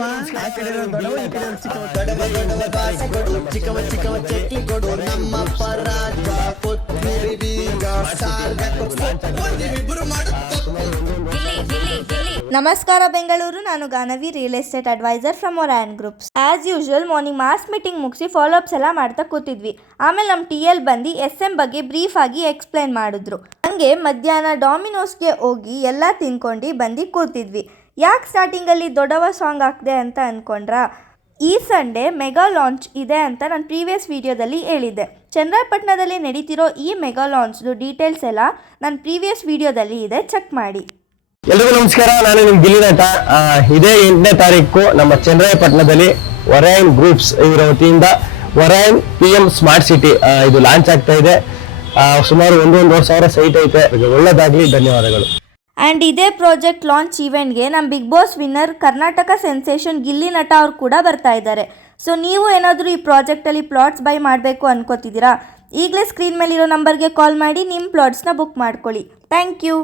ನೋಡಪ್ಪ ಆ ಕಡೆ ದೊಡ್ಡವ ಈ ಕಡೆ ಚಿಕ್ಕವ ಚಿಕ್ಕವ ಚಟ್ನಿ ಕೊಡು ನಮ್ಮಪ್ಪ ರಾಜ ಕೊತ್ತಿರಿ ಬೀಗ ನಮಸ್ಕಾರ ಬೆಂಗಳೂರು. ನಾನು Gaanavi, real estate advisor from Orion groups. As usual morning mass meeting ಮುಗಿಸಿ ಫಾಲೋಅಪ್ಸ್ ಎಲ್ಲ ಮಾಡ್ತಾ ಕೂತಿದ್ವಿ. ಆಮೇಲೆ ನಮ್ಮ TL ಬಂದು SM ಬಗ್ಗೆ ಬ್ರೀಫ್ ಆಗಿ ಎಕ್ಸ್ಪ್ಲೈನ್ ಮಾಡಿದ್ರು. ಹಂಗೆ ಮಧ್ಯಾಹ್ನ ಡಾಮಿನೋಸ್ಗೆ ಹೋಗಿ ಎಲ್ಲ ತಿನ್ಕೊಂಡು ಬಂದು ಕೂತಿದ್ವಿ. ಯಾಕೆ ಸ್ಟಾರ್ಟಿಂಗಲ್ಲಿ ದೊಡ್ಡವ ಸಾಂಗ್ ಹಾಕಿದೆ ಅಂತ ಅಂದ್ಕೊಂಡ್ರಾ? ಈ ಸಂಡೇ ಮೆಗಾ ಲಾಂಚ್ ಇದೆ ಅಂತ ನಾನು ಪ್ರೀವಿಯಸ್ ವಿಡಿಯೋದಲ್ಲಿ ಹೇಳಿದ್ದೆ. ಚನ್ನರಾಯಪಟ್ಟಣದಲ್ಲಿ ನಡೀತಿರೋ ಈ ಮೆಗಾ ಲಾಂಚ್ದು ಡೀಟೇಲ್ಸ್ ಎಲ್ಲ ನನ್ನ ಪ್ರೀವಿಯಸ್ ವಿಡಿಯೋದಲ್ಲಿ ಇದೆ, ಚೆಕ್ ಮಾಡಿ. ಎಲ್ರಿಗೂ ನಮಸ್ಕಾರ. ನಾನು ನಿಮ್ ಗಿಲ್ಲಿ ನಟ. ಇದೇ 8ನೇ ತಾರೀಕು ನಮ್ಮ ಚನ್ನರಾಯಪಟ್ಟಣದಲ್ಲಿ ಒರಾಯನ್ ಗ್ರೂಪ್ಸ್ ಇವರ ವತಿಯಿಂದ ಒರಾಯನ್ PM ಸ್ಮಾರ್ಟ್ ಸಿಟಿ ಇದು ಲಾಂಚ್ ಆಗ್ತಾ ಇದೆ. ಸುಮಾರು 1.5 ಸಾವಿರ ಸೈಟ್ ಐತೆ. ಒಳ್ಳೆದಾಗ್ಲಿ, ಧನ್ಯವಾದಗಳು. ಆ್ಯಂಡ್ ಇದೇ ಪ್ರಾಜೆಕ್ಟ್ ಲಾಂಚ್ ಈವೆಂಟ್ಗೆ ನಮ್ಮ Bigg Boss winner Karnataka sensation Gilli Nata ಅವ್ರು ಕೂಡ ಬರ್ತಾ ಇದ್ದಾರೆ. ಸೊ ನೀವು ಏನಾದರೂ ಈ ಪ್ರಾಜೆಕ್ಟಲ್ಲಿ ಪ್ಲಾಟ್ಸ್ ಬೈ ಮಾಡಬೇಕು ಅನ್ಕೋತಿದ್ದೀರಾ? ಈಗಲೇ ಸ್ಕ್ರೀನ್ ಮೇಲಿರೋ ನಂಬರ್ಗೆ ಕಾಲ್ ಮಾಡಿ ನಿಮ್ಮ ಪ್ಲಾಟ್ಸ್ನ ಬುಕ್ ಮಾಡ್ಕೊಳ್ಳಿ. Thank you.